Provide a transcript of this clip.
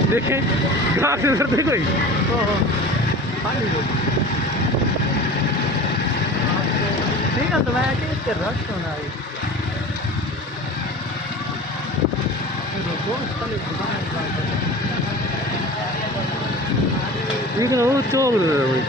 देखें ग्राहक से उतरते कोई ठीक है तो मैं इसके रश होना है 이거는 어쩌고 그래